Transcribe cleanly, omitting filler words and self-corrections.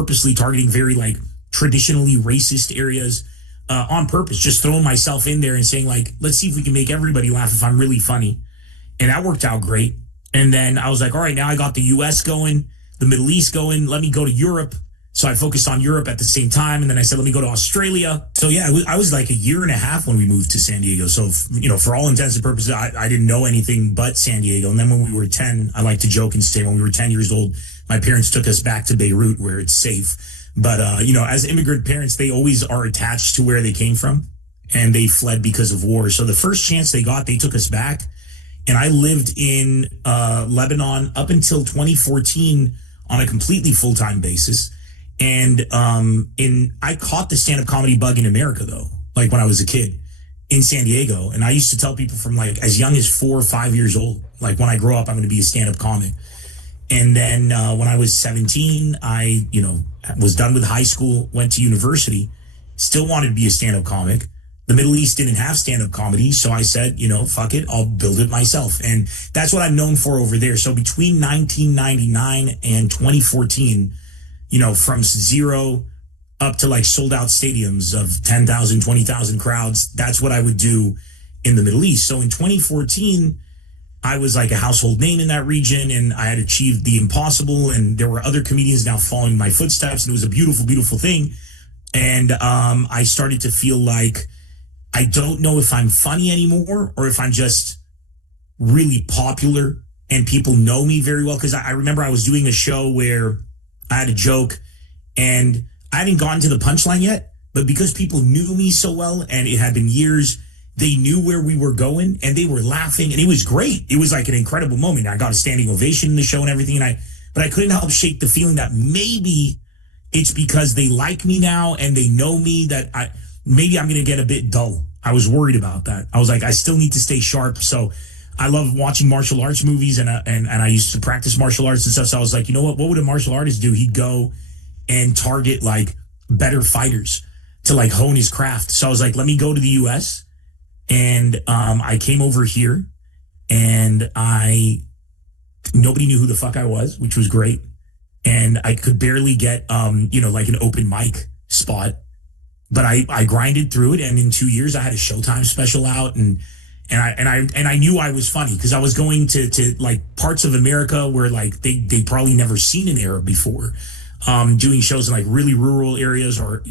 purposely targeting very like traditionally racist areas on purpose, just throwing myself in there and saying like, let's see if we can make everybody laugh if I'm really funny. And that worked out great. And then I was like, all right, now I got the US going, the Middle East going, let me go to Europe. So I focused on Europe at the same time. And then I said, let me go to Australia. So yeah, I was like a year and a half when we moved to San Diego. So, for all intents and purposes, I didn't know anything but San Diego. And then when we were 10, I like to joke and say when we were 10 years old, my parents took us back to Beirut where it's safe. But, as immigrant parents, they always are attached to where they came from and they fled because of war. So the first chance they got, they took us back. And I lived in Lebanon up until 2014 on a completely full-time basis. And I caught the stand-up comedy bug in America, though, like when I was a kid in San Diego. And I used to tell people from like as young as 4 or 5 years old, like when I grow up, I'm going to be a stand-up comic. And then when I was 17, I, was done with high school, went to university, still wanted to be a stand-up comic. The Middle East didn't have stand-up comedy, so I said, fuck it, I'll build it myself. And that's what I'm known for over there. So between 1999 and 2014, from zero up to like sold out stadiums of 10,000, 20,000 crowds, that's what I would do in the Middle East. So in 2014, I was like a household name in that region and I had achieved the impossible. And there were other comedians now following my footsteps. And it was a beautiful, beautiful thing. And I started to feel like I don't know if I'm funny anymore or if I'm just really popular and people know me very well. Because I remember I was doing a show where I had a joke and I hadn't gotten to the punchline yet, but because people knew me so well and it had been years, they knew where we were going and they were laughing and it was great. It was like an incredible moment. I got a standing ovation in the show and everything. But I couldn't help shake the feeling that maybe it's because they like me now and they know me that maybe I'm going to get a bit dull. I was worried about that. I was like, I still need to stay sharp. So I love watching martial arts movies and I used to practice martial arts and stuff. So I was like, you know what would a martial artist do? He'd go and target like better fighters to like hone his craft. So I was like, let me go to the US. And I came over here and nobody knew who the fuck I was, which was great. And I could barely get, like an open mic spot, but I grinded through it. And in 2 years I had a Showtime special out and I knew I was funny because I was going to like parts of America where like they probably never seen an Arab before, doing shows in like really rural areas or